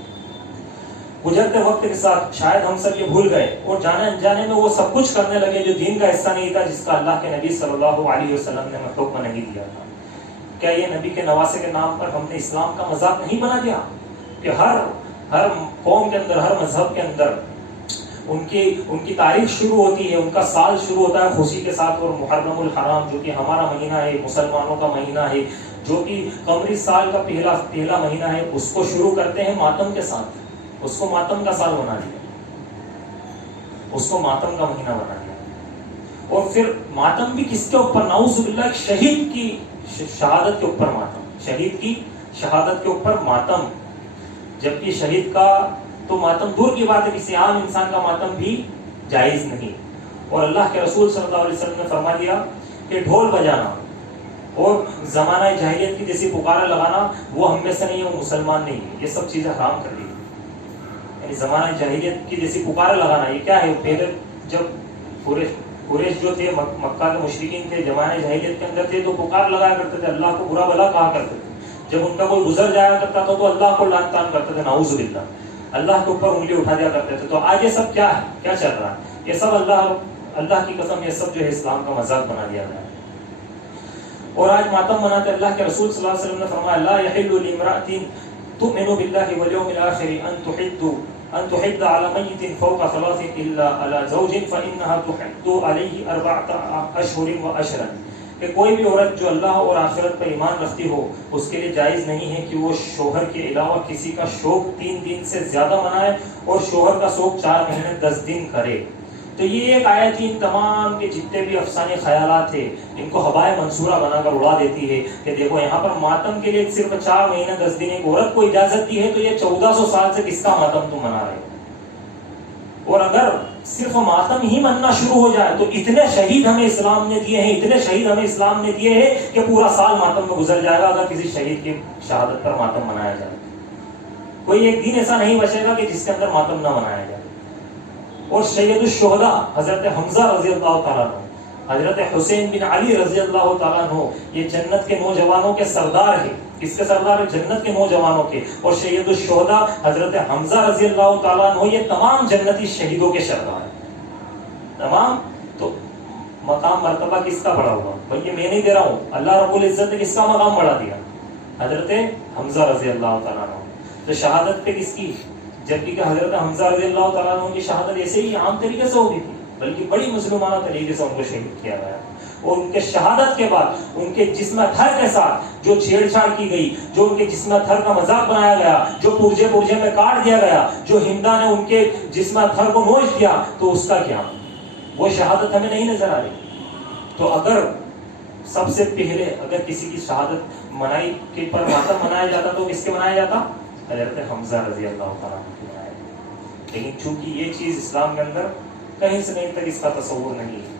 گزرتے وقت کے ساتھ شاید ہم سب یہ بھول گئے اور جانے انجانے میں وہ سب کچھ کرنے لگے جو دین کا حصہ نہیں تھا, جس کا اللہ کے نبی صلی اللہ علیہ وسلم نے حکم نہیں دیا تھا. کیا یہ نبی کے نواسے کے نام پر ہم نے اسلام کا مذاق نہیں بنا دیا کہ ہر قوم کے اندر, ہر مذہب کے اندر ان کی تاریخ شروع ہوتی ہے, ان کا سال شروع ہوتا ہے خوشی کے ساتھ, اور محرم الحرام جو کہ ہمارا مہینہ ہے, مسلمانوں کا مہینہ ہے, جو کہ قمری سال کا پہلا مہینہ ہے, اس کو شروع کرتے ہیں ماتم کے ساتھ. اس کو ماتم کا سال بنا دیا, اس کو ماتم کا مہینہ بنا دیا. اور پھر ماتم بھی کس کے اوپر؟ نعوذ باللہ, ایک شہید کی شہادت کے اوپر ماتم, شہید کی شہادت کے اوپر ماتم. جبکہ شہید کا تو ماتم دور کی بات ہے, کسی عام انسان کا ماتم بھی جائز نہیں. اور اللہ کے رسول صلی اللہ علیہ وسلم نے فرما دیا کہ ڈھول بجانا اور زمانہ جاہلیت کی جیسی پکارا لگانا وہ ہم میں سے نہیں ہے, وہ مسلمان نہیں ہے. یہ سب چیزیں حرام کر دی. زمانہ جاہلیت کی جیسی پکارا لگانا یہ کیا ہے؟ پہلے جب قریش جو تھے, مکہ کے مشرکین تھے, زمانہ جاہلیت کے اندر تھے, تو پکار لگایا کرتے تھے, اللہ کو برا بھلا کہا کرتے تھے. جب ان کا کوئی گزر جایا کرتا تھا تو اللہ کو لعن طعن کرتے تھے, نعوذ باللہ, اللہ کے اوپر انگلی اٹھا دیا کرتے تھے. تو آج یہ سب کیا ہے, کیا چل رہا ہے؟ یہ سب اللہ کی قسم یہ سب جو ہے اسلام کا مذاق بنا دیا گیا ہے. اور آج ماتم مناتے اللہ کے رسول صلی اللہ علیہ وسلم نے فرمایا لا يحل لامرأة تؤمن بالله واليوم الآخر أن تحد على ميت فوق 3 إلا على زوج فإنها تحد عليه 4 أشهر وعشرا. کہ کوئی بھی عورت جو اللہ اور آخرت پر ایمان رکھتی ہو, اس کے لیے جائز نہیں ہے کہ وہ شوہر کے علاوہ کسی کا شوق 3 دن سے زیادہ منائے, اور شوہر کا شوق 4 مہینے 10 دن کرے. تو یہ ایک آیت ان تمام کے جتنے بھی افسانے خیالات ہیں ان کو ہوائے منصورہ بنا کر اڑا دیتی ہے کہ دیکھو یہاں پر ماتم کے لیے صرف 4 مہینے 10 دن ایک عورت کو اجازت دی ہے, تو یہ 1400 سال سے کس کا ماتم تم منا رہے ہو. اور اگر صرف ماتم ہی مننا شروع ہو جائے تو اتنے شہید ہمیں اسلام نے دیے ہیں, اتنے شہید ہمیں اسلام نے دیے ہیں کہ پورا سال ماتم میں گزر جائے گا اگر کسی شہید کی شہادت پر ماتم منایا جائے. کوئی ایک دن ایسا نہیں بچے گا کہ جس کے اندر ماتم نہ منایا جائے. اور سید الشہداء حضرت حمزہ رضی اللہ تعالیٰ عنہ, حضرت حسین بن علی رضی اللہ تعالیٰ عنہ, یہ جنت کے نوجوانوں کے سردار ہیں. کس کے سردار ہیں؟ جنت کے نوجوانوں کے. اور سید الشہداء حضرت حمزہ رضی اللہ تعالیٰ عنہ, یہ تمام جنتی شہیدوں کے سردار ہیں. تمام. تو مقام مرتبہ کس کا بڑا ہوا بھائی؟ یہ میں نہیں دے رہا ہوں, اللہ رب العزت نے کس کا مقام بڑھا دیا؟ حضرت حمزہ رضی اللہ تعالیٰ عنہ. تو شہادت پہ کس کی؟ جبکہ کہ حضرت حمزہ رضی اللہ تعالیٰ عنہ کی شہادت ایسے ہی عام طریقے سے ہوگی تھی, بلکہ بڑی مسلمانہ طریقے سے ان کو شہید کیا گیا. اور ان کے شہادت کے بعد ان کے جسم تھر کے ساتھ جو چھیڑ چھاڑ کی گئی, جو ان کے جسم تھر کا مذاق بنایا گیا, جو پرجے میں کاٹ دیا گیا, جو ہندا نے ان کے جسم تھر کو نوچ دیا, تو اس کا کیا؟ وہ شہادت ہمیں نہیں نظر آ رہی. تو اگر سب سے پہلے اگر کسی کی شہادت منائی کے پر ماتم منایا جاتا تو کس کے منایا جاتا؟ حضرت حمزہ رضی اللہ تعالیٰ عنہ کی منایا. لیکن چونکہ یہ چیز اسلام کے اندر کہیں سے کہیں تک اس کا تصور نہیں ہے,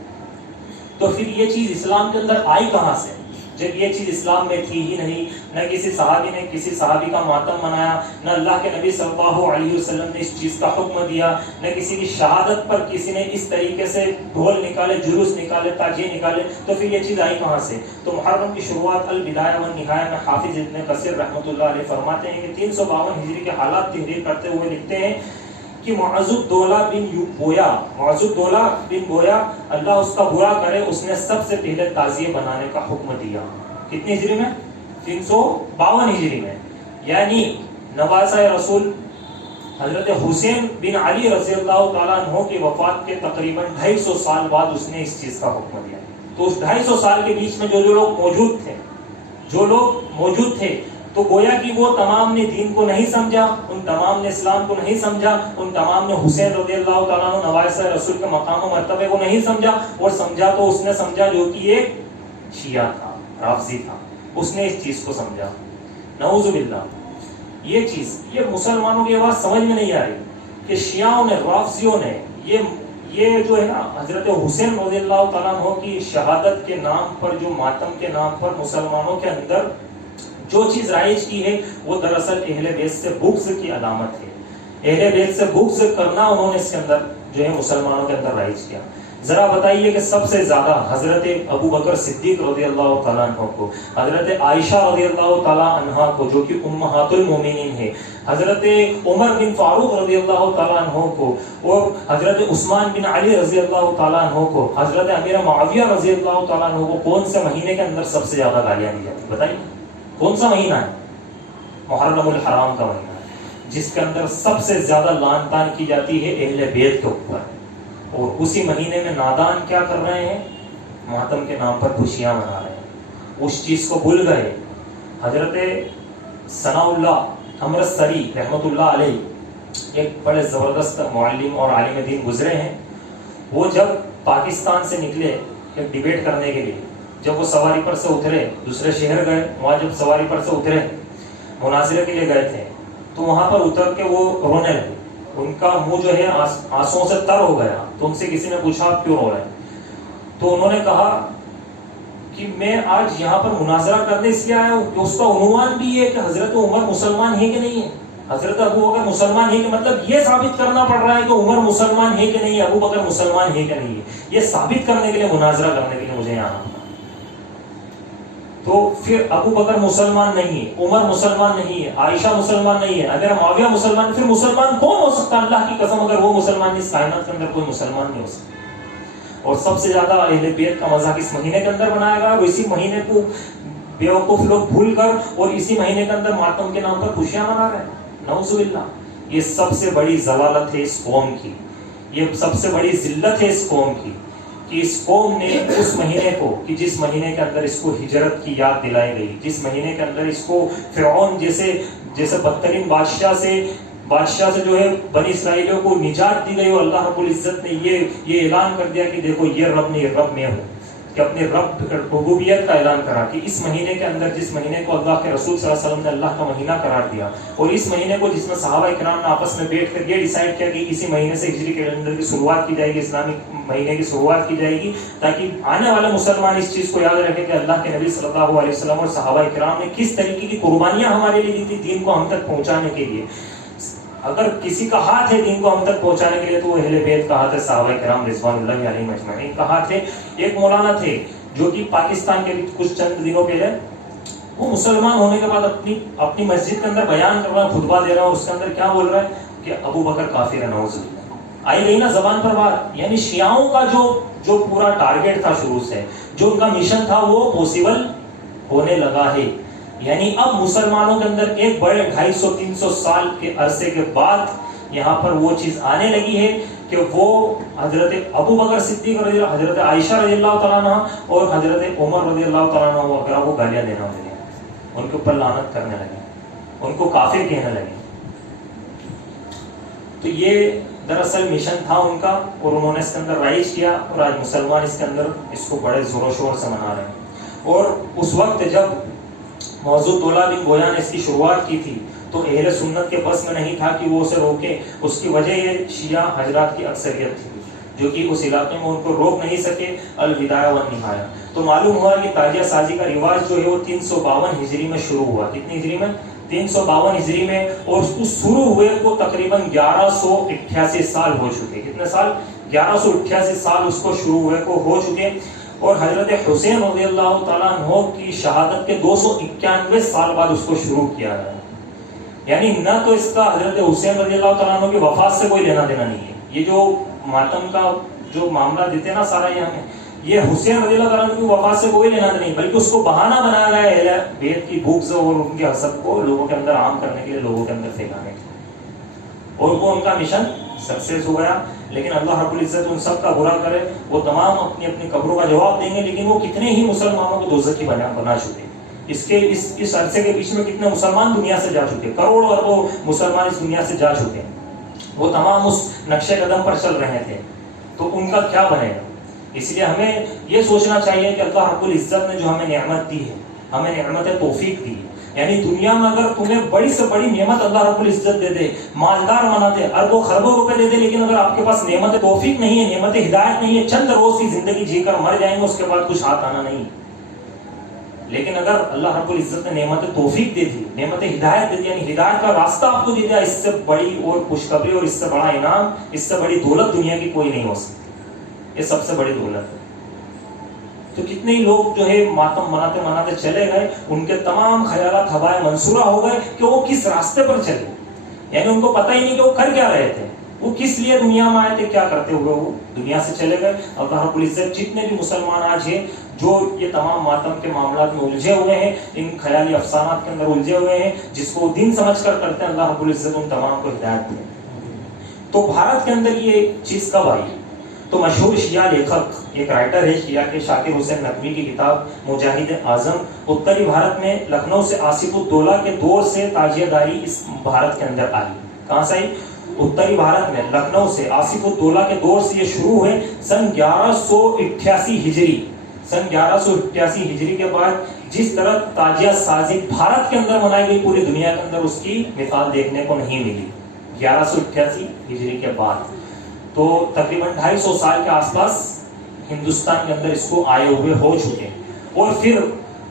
تو پھر یہ چیز اسلام کے اندر آئی کہاں سے؟ جب یہ چیز اسلام میں تھی ہی نہیں، نہ کسی صحابی نے کسی صحابی کا ماتم منایا، نہ اللہ کے نبی صلی اللہ علیہ وسلم نے اس چیز کا حکم دیا، نہ کسی کی شہادت پر کسی نے اس طریقے سے ڈھول نکالے، جلوس نکالے، تاجیے نکالے، تو پھر یہ چیز آئی کہاں سے؟ تو محرم کی شروعات البدایہ والنہایہ میں حافظ ابن کثیر رحمۃ اللہ علیہ فرماتے ہیں کہ 352 ہجری کے حالات تحریر کرتے ہوئے لکھتے ہیں کہ معاذ الدولہ بن بویا اللہ اس کا برا کرے، اس نے سب سے پہلے تعزیے بنانے کا حکم دیا۔ کتنی ہجری میں؟ 352 ہجری میں، یعنی نواسہ رسول حضرت حسین بن علی رضی اللہ تعالیٰ عنہ کی وفات کے تقریباً 250 سال بعد اس نے اس چیز کا حکم دیا۔ تو اس 250 سال کے بیچ میں جو لوگ موجود تھے تو گویا کہ وہ تمام نے دین کو نہیں سمجھا، ان تمام نے اسلام کو نہیں سمجھا، ان تمام نے حسین رضی اللہ تعالیٰ عنہ نواسہ رسول کے مقام و مرتبے کو نہیں سمجھا، اور سمجھا تو اس نے سمجھا جو کہ ایک شیعہ تھا، رافضی تھا، اس نے اس چیز کو سمجھا۔ نعوذ باللہ، یہ چیز یہ مسلمانوں کی آواز سمجھ میں نہیں آ رہی کہ شیعوں نے، رافضیوں نے یہ جو ہے نا حضرت حسین رضی اللہ تعالیٰ عنہ کی شہادت کے نام پر، جو ماتم کے نام پر مسلمانوں کے اندر جو چیز رائج کی ہے وہ دراصل اہل بیت سے بغض کی علامت ہے۔ اہل بیت سے بغض کرنا انہوں نے اس کے اندر جو ہے مسلمانوں کے اندر رائج کیا۔ ذرا بتائیے کہ سب سے زیادہ حضرت ابو بکر صدیق رضی اللہ تعالیٰ عنہ کو، حضرت عائشہ رضی اللہ تعالیٰ عنہ کو جو کہ امہات المومنین ہے، حضرت عمر بن فاروق رضی اللہ تعالیٰ عنہ کو، اور حضرت عثمان بن علی رضی اللہ تعالیٰ عنہ کو، حضرت امیر معاویہ رضی اللہ تعالیٰ عنہ کو کون سے مہینے کے اندر سب سے زیادہ گالیاں دی جاتی؟ بتائیے کون سا مہینہ ہے؟ محرم الحرام کا مہینہ ہے، جس کے اندر سب سے زیادہ لعن طعن کی جاتی ہے اہل بیت کے اوپر۔ اور اسی مہینے میں نادان کیا کر رہے ہیں؟ ماتم کے نام پر خوشیاں منا رہے ہیں، اس چیز کو بھول گئے۔ حضرت ثناء اللہ امرتسری رحمۃ اللہ علیہ ایک بڑے زبردست معلم اور عالم دین گزرے ہیں۔ وہ جب پاکستان سے نکلے ایک ڈیبیٹ کرنے کے لیے، جب وہ سواری پر سے اترے، دوسرے شہر گئے، وہاں جب سواری پر سے اترے مناظرے کے لیے گئے تھے، تو وہاں پر اتر کے وہ رونے لگے، ان کا منہ جو ہے آنسوؤں سے تر ہو گیا۔ تو ان سے کسی نے پوچھا آپ کیوں رو رہے ہیں؟ تو انہوں نے کہا کہ میں آج یہاں پر مناظرہ کرنے اس لیے آیا ہوں کہ اس کا عنوان بھی یہ ہے کہ حضرت عمر مسلمان ہے کہ نہیں ہے، حضرت ابو بکر مسلمان ہے کہ، مطلب یہ ثابت کرنا پڑ رہا ہے کہ عمر مسلمان ہے کہ نہیں ہے، ابو بکر مسلمان ہے کہ نہیں ہے، یہ ثابت کرنے کے لیے مناظرہ کرنے کے لیے مجھے یہاں آنا۔ تو پھر ابو بکر مسلمان نہیں ہے، عمر مسلمان نہیں ہے، عائشہ مسلمان نہیں ہے، اگر معاویہ مسلمان، پھر مسلمان کون ہو سکتا ہے؟ اللہ کی قسم اگر وہ مسلمان، اس کائنات کے اندر کوئی مسلمان نہیں ہو سکتا۔ اور سب سے زیادہ اہل بیت کا مذاق اس مہینے کے اندر بنایا گیا، اور اسی مہینے کو بیوقوف لوگ بھول کر اور اسی مہینے کے اندر ماتم کے نام پر خوشیاں منا رہے ہیں۔ نعوذ باللہ، یہ سب سے بڑی ضلالت ہے اس قوم کی، یہ سب سے بڑی ذلت ہے اس قوم کی کہ اس قوم نے اس مہینے کو، کہ جس مہینے کے اندر اس کو ہجرت کی یاد دلائی گئی، جس مہینے کے اندر اس کو فرعون جیسے بدترین بادشاہ سے جو ہے بنی اسرائیلیوں کو نجات دی گئی، اور اللہ رب العزت نے یہ اعلان کر دیا کہ دیکھو یہ رب نہیں، رب میں ہوں، کہ اپنے رب ربوبیت کا اعلان کرا کہ اس مہینے کے اندر، جس مہینے کو اللہ کے رسول صلی اللہ علیہ وسلم نے اللہ کا مہینہ قرار دیا، اور اس مہینے کو جس میں صحابہ کرام نے آپس میں بیٹھ کر یہ ڈیسائیڈ کیا کہ اسی مہینے سے ہجری کیلنڈر کی شروعات کی جائے گی، اسلامی مہینے کی شروعات کی جائے گی، تاکہ آنے والے مسلمان اس چیز کو یاد رکھیں کہ اللہ کے نبی صلی اللہ علیہ وسلم اور صحابہ کرام نے کس طریقے کی قربانیاں ہمارے لیے دی تھی دین کو ہم تک پہنچانے کے لیے۔ اگر کسی کا ہاتھ ہے دین کو ہم تک پہنچانے کے لیے تو وہ اہل بیت کا ہاتھ ہے، صحابہ کرام رضوان اللہ علیہم اجمعین کا ہاتھ ہے۔ ایک مولانا تھے جو کہ پاکستان کے کچھ چند دنوں پہلے وہ مسلمان ہونے کے بعد اپنی مسجد کے اندر بیان کر رہا ہے، خطبہ دے رہا ہے، اور اس کے اندر کیا بول رہا ہے کہ ابو بکر کافر ہے، نعوذ باللہ۔ آئی گئی نا زبان پر بات، یعنی شیعوں کا جو پورا ٹارگیٹ تھا شروع سے، جو ان کا مشن تھا، وہ پوسیبل ہونے لگا ہے۔ یعنی اب مسلمانوں کے اندر ایک بڑے 250-300 سال کے عرصے کے بعد یہاں پر وہ چیز آنے لگی ہے کہ وہ حضرت ابو بکر صدیق رضی اللہ، حضرت عائشہ رضی اللہ تعالیٰ عنہ اور حضرت عمر رضی اللہ تعالیٰ عنہ وغیرہ کو گالیاں دینا لگے، ان کے اوپر لعنت کرنے لگے، ان کو کافر کہنے لگے۔ تو یہ دراصل مشن تھا ان کا، اور انہوں نے اس کے اندر رائج کیا، اور آج مسلمان اس کے اندر اس کو بڑے زور و شور سے منا رہے ہیں۔ اور اس وقت جب موضوع دولہ بن گویا نے اس کی شروعات کی تھی تو اہل سنت کے بس میں نہیں تھا کہ وہ اسے روکے، اس کی وجہ یہ شیعہ حضرات کی اکثریت تھی جو کہ اس علاقے میں ان کو روک نہیں سکے۔ البدایہ والنہایہ تو معلوم ہوا کہ تاجیہ سازی کا رواج جو ہے وہ 352 ہجری میں شروع ہوا. کتنی ہجری میں؟ 352 ہجری میں. اور اس کو شروع ہوئے کو تقریباً 1188 سال ہو چکے. کتنے سال؟ 1188 سال اس کو شروع ہوئے کو ہو چکے. اور حضرت حسین رضی اللہ تعالیٰ عنہ کی شہادت کے 291 سال بعد اس کو شروع کیا ہے. یعنی نہ تو اس کا حضرت حسین رضی اللہ تعالیٰ عنہ کی وفات سے کوئی لینا دینا نہیں ہے. یہ جو ماتم کا جو معاملہ دیتے نا سارا یہاں میں، یہ حسین رضی اللہ تعالیٰ عنہ کی وفات سے کوئی لینا دینا نہیں، بلکہ اس کو بہانہ بنایا گیا ہے اہل بیت کی بغض اور ان کے حسد کو لوگوں کے اندر عام کرنے کے لیے، لوگوں کے اندر پھیلانے کے لیے. اور وہ ان کا مشن سکسیس ہو گیا. لیکن اللہ رب العزت ان سب کا برا کرے، وہ تمام اپنی اپنی قبروں کا جواب دیں گے. لیکن وہ کتنے ہی مسلمانوں کو دوزخی بنا چکے. اس عرصے کے بیچ میں کتنے مسلمان دنیا سے جا چکے، کروڑوں اربوں مسلمان اس دنیا سے جا چکے. وہ تمام اس نقشے قدم پر چل رہے تھے، تو ان کا کیا بنے گا؟ اس لیے ہمیں یہ سوچنا چاہیے کہ اللہ رب العزت نے جو ہمیں نعمت دی ہے، ہمیں نعمت توفیق دی ہے. یعنی دنیا میں اگر تمہیں بڑی سے بڑی نعمت اللہ رب العزت دے دے، مالدار بنا دے، اربوں خربوں روپے دے دے، لیکن اگر آپ کے پاس نعمت توفیق نہیں ہے، نعمت ہدایت نہیں ہے، چند روز کی زندگی جی کر مر جائیں گے، اس کے بعد کچھ ہاتھ آنا نہیں. لیکن اگر اللہ رب العزت نے نعمت توفیق دے دی، نعمت ہدایت دے دی، یعنی ہدایت کا راستہ آپ کو دے دیا، اس سے بڑی اور خوشخبری اور اس سے بڑا انعام، اس سے بڑی دولت دنیا کی کوئی نہیں ہو سکتی. یہ سب سے بڑی دولت ہے. تو کتنے ہی لوگ جو ہے ماتم مناتے مناتے چلے گئے، ان کے تمام خیالات ہوائے منصورہ ہو گئے کہ وہ کس راستے پر چلے. یعنی ان کو پتہ ہی نہیں کہ وہ کر کیا رہے تھے، وہ کس لیے دنیا میں آئے تھے، کیا کرتے ہوئے وہ دنیا سے چلے گئے. اللہ رب العزت جتنے بھی مسلمان آج ہیں جو یہ تمام ماتم کے معاملات میں الجھے ہوئے ہیں، ان خیالی افسانات کے اندر الجھے ہوئے ہیں، جس کو دین سمجھ کر کرتے ہیں، اللہ رب العزت ان تمام کو ہدایت دے. تو بھارت کے اندر یہ چیز کب آئی؟ تو مشہور شیعہ لیکھک ایک رائٹر ہے شیعہ کے، شاکر حسین نقوی کی کتاب مجاہد اعظم، اتری بھارت میں لکھنؤ سے آصف الدولہ کے دور سے تاجیہ داری اس بھارت کے اندر آئی. کہاں سے آئی؟ اتری بھارت میں لکھنؤ سے آصف الدولہ کے دور سے یہ شروع ہوئے. سن 1188 ہجری، سن 1188 ہجری کے بعد جس طرح تاجیہ سازی بھارت کے اندر منائی گئی، پوری دنیا کے اندر اس کی مثال دیکھنے کو نہیں ملی. 1188 ہجری کے بعد تو تقریباً 250 سال کے آس پاس ہندوستان کے اندر اس کو آئے ہوئے ہو چکے. اور پھر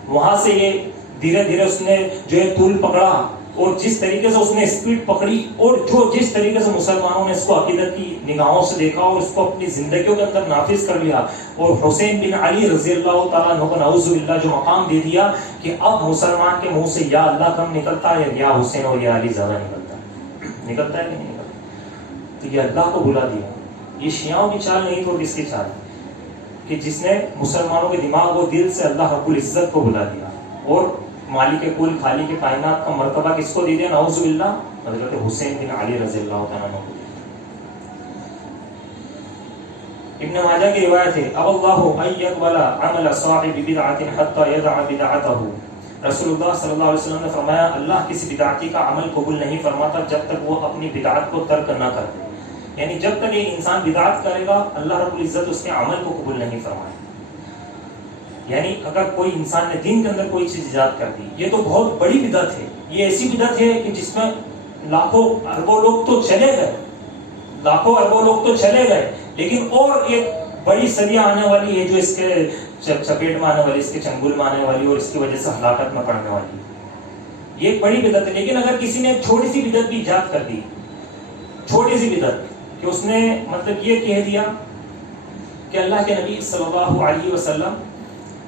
وہاں سے یہ دھیرے دھیرے اس نے جو ہے طول پکڑا، اور جس طریقے سے اس نے اسپیڈ پکڑی، اور جس طریقے سے مسلمانوں نے اس کو عقیدت کی نگاہوں سے دیکھا اور اس کو اپنی زندگیوں کے اندر نافذ کر لیا، اور حسین بن علی رضی اللہ تعالیٰ عنہ کو نعوذ باللہ جو مقام دے دیا کہ اب مسلمان کے منہ سے یا اللہ کم نکلتا ہے یا حسین اور یا علی زیادہ نکلتا ہے. نکلتا ہے کہ نہیں نکلتا؟ تو یہ اللہ کو بلا دیا. یہ شیعوں کی چال نہیں تو کس کی چال ہے کہ جس نے مسلمانوں کے دماغ و دل سے اللہ رب العزت کو بلا دیا، اور مالک کل خالق کائنات کا مرتبہ کس کو دے دیا؟ نعوذ باللہ حضرت حسین بن علی رضی اللہ تعالیٰ عنہ. ابن ماجہ کی روایت ہے، اب اللہ ان يقبل عمل صاحب بدعۃ حتى يدع بدعته. رسول اللہ صلی اللہ علیہ وسلم نے فرمایا اللہ کسی بدعتی کا عمل قبول نہیں فرماتا جب تک وہ اپنی بدعت کو ترک نہ کر دے. یعنی جب تک ایک انسان بدعت کرے گا اللہ رب العزت اس کے عمل کو قبول نہیں فرمائے. یعنی اگر کوئی انسان نے دین کے اندر کوئی چیز ایجاد کر دی، یہ تو بہت بڑی بدعت ہے. یہ ایسی بدعت ہے کہ جس میں لاکھوں اربوں لوگ تو چلے گئے، لاکھوں اربوں لوگ تو چلے گئے، لیکن اور ایک بڑی صدیاں آنے والی ہے جو اس کے چپیٹ میں آنے والی، اس کے چنگل میں آنے والی، اور اس کی وجہ سے ہلاکت میں پڑنے والی. یہ ایک بڑی بدعت ہے. لیکن اگر کسی نے چھوٹی سی بدعت بھی ایجاد کر دی، چھوٹی سی بدعت کہ اس نے مطلب یہ کہہ دیا کہ اللہ کے نبی صلی اللہ علیہ وسلم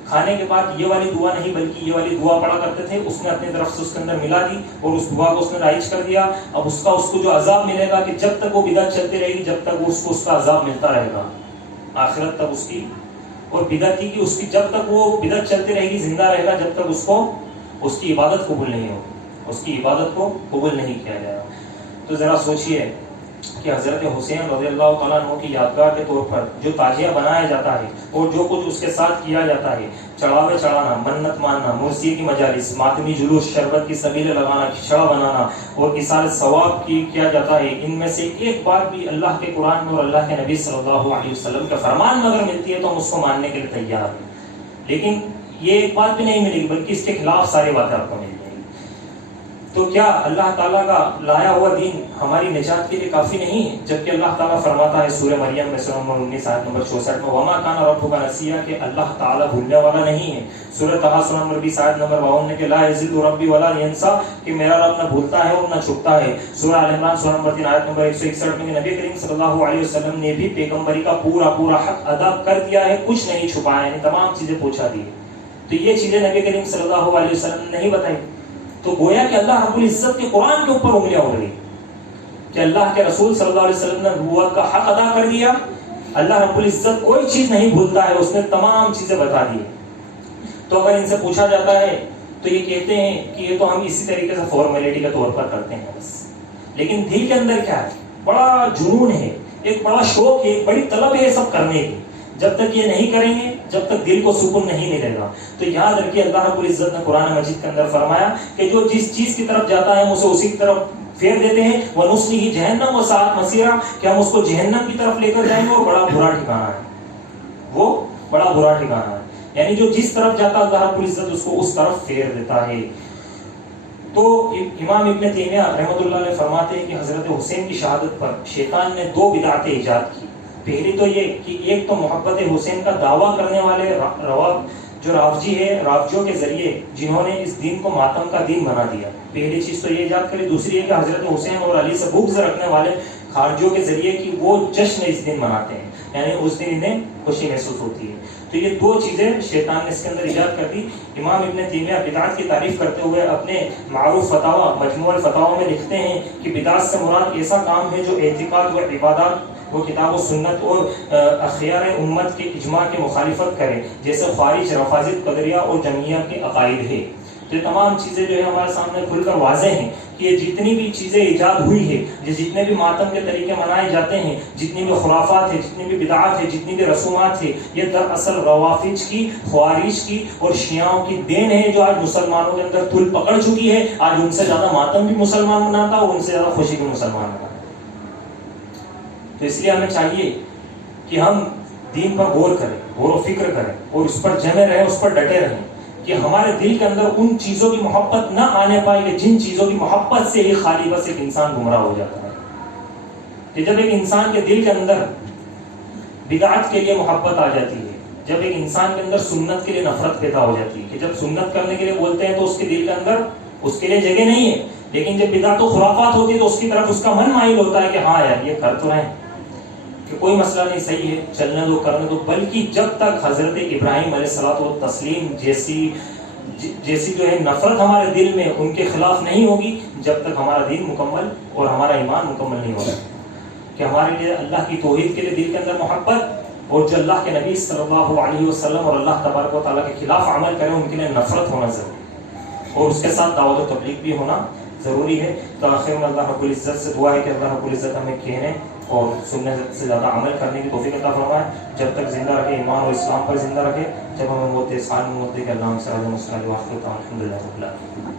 کھانے کے بعد یہ والی دعا نہیں بلکہ یہ والی دعا پڑھا کرتے تھے، اس نے اپنی طرف سے اس کے اندر ملا دی اور اس دعا کو اس نے رائج کر دیا. اب اس کو جو عذاب ملے گا کہ جب تک وہ بدعت چلتی رہے گی، جب تک وہ اس کا عذاب ملتا رہے گا آخرت تک اس کی. اور بدعت کی اس کی جب تک وہ بدعت چلتی رہے گی، زندہ رہے گا، جب تک اس کی عبادت قبول نہیں ہوگی، اس کی عبادت کو قبول نہیں کیا جائے گا. تو ذرا سوچئے کہ حضرت حسین رضی اللہ تعالیٰ عنہ کی یادگار کے طور پر جو تاجیہ بنایا جاتا ہے اور جو کچھ اس کے ساتھ کیا جاتا ہے، چڑھاوے چڑھانا، منت ماننا، مرثیے کی مجالس، ماتمی جلوس، شربت کی سبیلیں لگانا، کھچڑا بنانا اور اثار ثواب کی کیا جاتا ہے، ان میں سے ایک بات بھی اللہ کے قرآن میں اور اللہ کے نبی صلی اللہ علیہ وسلم کے فرمان میں اگر ملتی ہے تو ہم اس کو ماننے کے لیے تیار ہیں. لیکن یہ ایک بات بھی نہیں ملے گی بلکہ اس کے خلاف ساری باتیں آپ کو مل جائیں گی. تو کیا اللہ تعالیٰ کا لایا ہوا دین ہماری نجات کے لیے کافی نہیں ہے؟ جبکہ اللہ تعالیٰ فرماتا ہے سورہ مریم میں سورہ نمبر 19 آیت نمبر 64 میں وما کان ربک نسیا کہ اللہ تعالیٰ بھولنے والا نہیں ہے. سورہ طہ سورہ نمبر 20 آیت نمبر 52 میں کہ لا یزل ربی ولا ینسا کہ میرا رب نہ بھولتا ہے اور نہ چھپتا ہے. سورہ آل عمران سورہ نمبر 3 آیت نمبر 161 میں نبی کریم صلی اللہ علیہ وسلم نے بھی پیغمبری کا پورا حق ادا کر دیا ہے, کچھ نہیں چھپایا, یعنی تمام چیزیں پہنچا دی. تو یہ چیزیں نبی کریم صلی اللہ علیہ وسلم نے نہیں بتائی. تو گویا کہ اللہ رب العزت کے قرآن کے اوپر انگلیاں اڑ گئی کہ اللہ کے رسول صلی اللہ علیہ وسلم نے نبوت کا حق ادا کر دیا. اللہ رب العزت کوئی چیز نہیں بھولتا ہے, اس نے تمام چیزیں بتا دی. تو اگر ان سے پوچھا جاتا ہے تو یہ کہتے ہیں کہ یہ تو ہم اسی طریقے سے فارمیلٹی کے طور پر کرتے ہیں بس. لیکن دل کے اندر کیا ہے؟ بڑا جنون ہے, ایک بڑا شوق ہے, ایک بڑی طلب ہے یہ سب کرنے کی. جب تک یہ نہیں کریں گے, جب تک دل کو سکون نہیں ملے گا. تو یاد رکھیے اللہ رب العزت نے قرآن مجید کے اندر فرمایا کہ جو جس چیز کی طرف جاتا ہے ہم اسے اسی کی طرف پھیر دیتے ہیں. وَنُصْلِهِ جَهَنَّمَ وَسَاءَتْ مَصِيرًا کہ ہم اس کو جہنم کی طرف لے کر جائیں گے اور بڑا برا ٹھکانہ ہے, وہ بڑا برا ٹھکانہ ہے. یعنی جو جس طرف جاتا ہے اللہ رب العزت اس کو اس طرف پھیر دیتا ہے. تو امام ابن تیمیہ رحمۃ اللہ علیہ فرماتے ہیں کہ حضرت حسین کی شہادت پر شیطان نے 2 بدعتیں ایجاد کی. پہلی تو یہ کہ ایک تو محبت حسین کا دعویٰ کرنے والے جو رافضی ہے, رافضیوں کے ذریعے جنہوں نے اس دین کو ماتم کا دین بنا دیا, پہلی چیز تو یہ ایجاد کری. دوسری یہ کہ حضرت حسین اور علی سے بغض رکھنے والے خارجیوں کے ذریعے کہ وہ جشن اس دن مناتے ہیں, یعنی اس دن انہیں خوشی محسوس ہوتی ہے. تو یہ 2 چیزیں شیطان نے اس کے اندر ایجاد کر دی. امام ابن تیمیہ بدعت کی تعریف کرتے ہوئے اپنے معروف فتاوی مجموع الفتاوی میں لکھتے ہیں کہ بدعت سے مراد ایسا کام ہے جو اعتقاد و عبادات وہ کتاب و سنت اور اخیار امت کے اجماع کی مخالفت کرے, جیسے خوارج, رفاضت, قدریہ اور جمعیہ کے عقائد ہے. تو یہ تمام چیزیں جو ہے ہمارے سامنے کھل کر واضح ہیں کہ یہ جتنی بھی چیزیں ایجاد ہوئی ہے, جتنے بھی ماتم کے طریقے منائے جاتے ہیں, جتنی بھی خرافات ہیں, جتنی بھی بدعات ہیں, جتنی بھی رسومات ہیں, یہ دراصل روافض کی, خوارج کی اور شیعوں کی دین ہے جو آج مسلمانوں کے اندر تل پکڑ چکی ہے. آج ان سے زیادہ ماتم بھی مسلمان مناتا اور ان سے زیادہ خوشی بھی مسلمان مناتا. تو اس لیے ہمیں چاہیے کہ ہم دین پر غور کریں, غور و فکر کریں اور اس پر جمے رہیں, اس پر ڈٹے رہیں کہ ہمارے دل کے اندر ان چیزوں کی محبت نہ آنے پائے کہ جن چیزوں کی محبت سے ہی خالی بس ایک انسان گمراہ ہو جاتا ہے. کہ جب ایک انسان کے دل کے اندر بدعت کے لیے محبت آ جاتی ہے, جب ایک انسان کے اندر سنت کے لیے نفرت پیدا ہو جاتی ہے, کہ جب سنت کرنے کے لیے بولتے ہیں تو اس کے دل کے اندر اس کے لیے جگہ نہیں ہے, لیکن جب بدعت و خرافات ہوتی ہے تو اس کی طرف اس کا من مائل ہوتا ہے کہ ہاں یار یہ کر تو رہے ہیں, کہ کوئی مسئلہ نہیں, صحیح ہے, چلنے دو, کرنے دو. بلکہ جب تک حضرت ابراہیم علیہ الصلوۃ والتسلیم جیسی جو ہے نفرت ہمارے دل میں ان کے خلاف نہیں ہوگی, جب تک ہمارا دین مکمل اور ہمارا ایمان مکمل نہیں ہوگا. کہ ہمارے لیے اللہ کی توحید کے لیے دل کے اندر محبت اور جو اللہ کے نبی صلی اللہ علیہ وسلم اور اللہ تبارک و تعالیٰ کے خلاف عمل کریں ان کے لیے نفرت ہونا ضروری ہے, اور اس کے ساتھ دعوت و تبلیغ بھی ہونا ضروری ہے. تو آخر میں اللہ رب العزت سے دعا ہے کہ اللہ رب العزت ہمیں کہنے اور سننے سے زیادہ عمل کرنے کی توفیق عطا فرمائے. جب تک زندہ رکھے, ایمان اور اسلام پر زندہ رکھے, جب ہمیں موت دے, سال میں موت دے کہ اللہ ہم سے الحمد للہ.